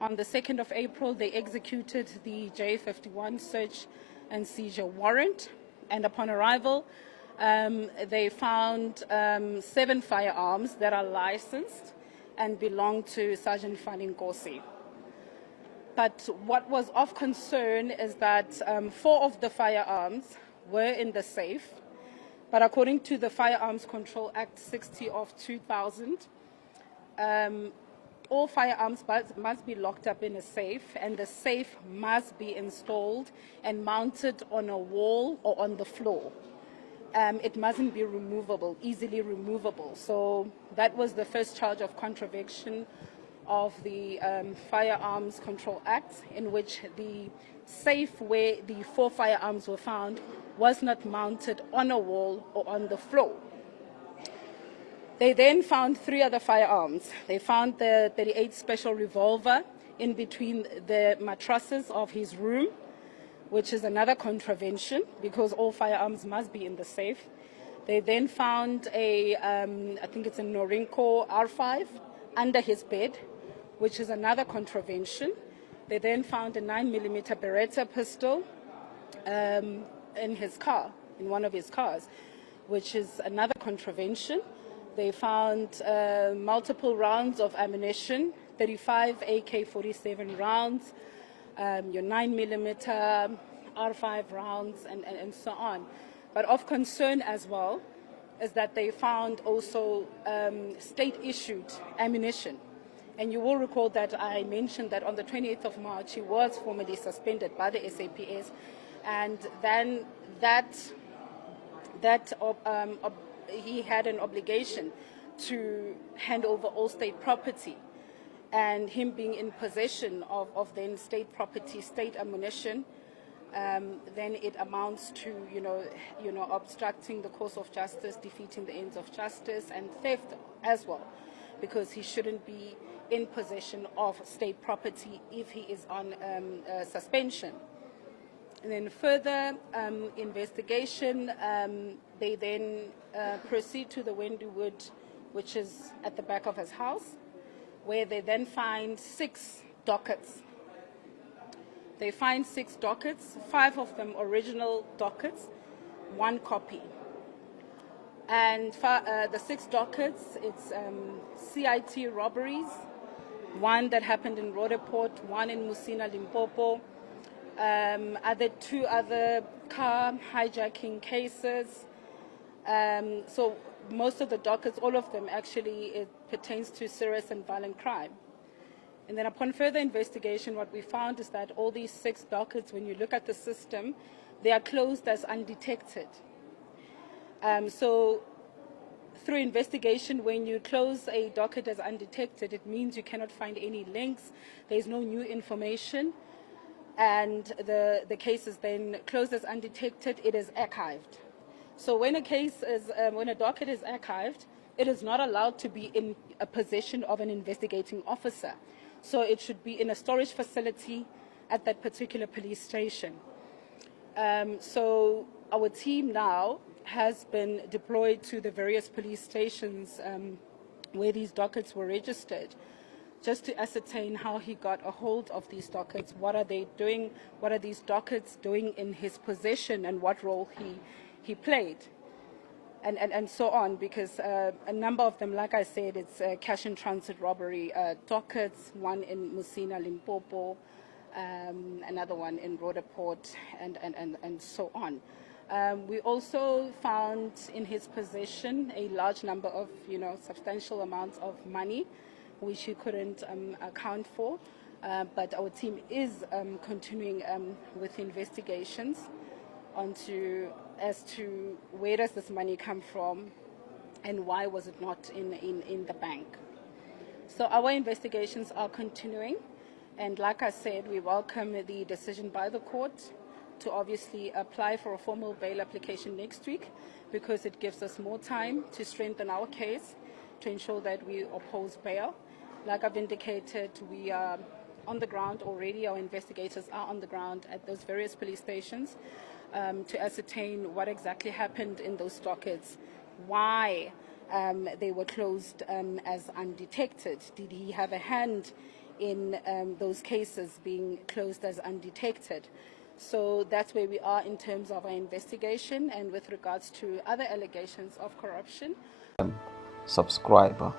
On the 2nd of April, they executed the J51 search and seizure warrant, and upon arrival, they found 7 firearms that are licensed and belong to Sergeant Fani Nkosi. But what was of concern is that 4 of the firearms were in the safe, but according to the Firearms Control Act 60 of 2000, all firearms must be locked up in a safe, and the safe must be installed and mounted on a wall or on the floor. It mustn't be removable, easily removable. So that was the first charge of contravention of the Firearms Control Act, in which the safe where the 4 firearms were found was not mounted on a wall or on the floor. They then found 3 other firearms. They found the .38 special revolver in between the mattresses of his room, which is another contravention because all firearms must be in the safe. They then found I think it's a Norinco R5 under his bed, which is another contravention. They then found a 9mm Beretta pistol in his car, in one of his cars, which is another contravention. They found multiple rounds of ammunition, 35 AK-47 rounds, your 9mm R5 rounds, and so on. But of concern as well is that they found also state-issued ammunition. And you will recall that I mentioned that on the 28th of March, he was formally suspended by the SAPS, and then he had an obligation to hand over all state property, and him being in possession of then state property, state ammunition, then it amounts to obstructing the course of justice, defeating the ends of justice, and theft as well, because he shouldn't be in possession of state property if he is on suspension. And then further investigation, they then proceed to the Wendywood, which is at the back of his house, where they then find 6 dockets. They find 6 dockets, 5 of them original dockets, 1 copy. And the 6 dockets, it's CIT robberies, 1 that happened in Roodepoort, 1 in Musina, Limpopo, 2 other car hijacking cases. So most of the dockets, all of them actually, it pertains to serious and violent crime. And then upon further investigation, what we found is that all these 6 dockets, when you look at the system, they are closed as undetected. So through investigation, when you close a docket as undetected, it means you cannot find any links, there's no new information, and the case is then closed as undetected, it is archived. So when a docket is archived, it is not allowed to be in a possession of an investigating officer. So it should be in a storage facility at that particular police station. So our team now has been deployed to the various police stations where these dockets were registered, just to ascertain how he got a hold of these dockets, what are they doing, what are these dockets doing in his possession, and what role he played, and so on, because a number of them, like I said, it's cash in transit robbery dockets, 1 in Musina, Limpopo, another one in Roodepoort, and so on. We also found in his possession a large number of, substantial amounts of money, which he couldn't account for, but our team is continuing with investigations as to where does this money come from and why was it not in the bank. So our investigations are continuing, and like I said, we welcome the decision by the court to obviously apply for a formal bail application next week, because it gives us more time to strengthen our case to ensure that we oppose bail. Like I've indicated, we are on the ground already. Our investigators are on the ground at those various police stations to ascertain what exactly happened in those dockets, why they were closed as undetected. Did he have a hand in those cases being closed as undetected. So that's where we are in terms of our investigation, and with regards to other allegations of corruption. Subscriber.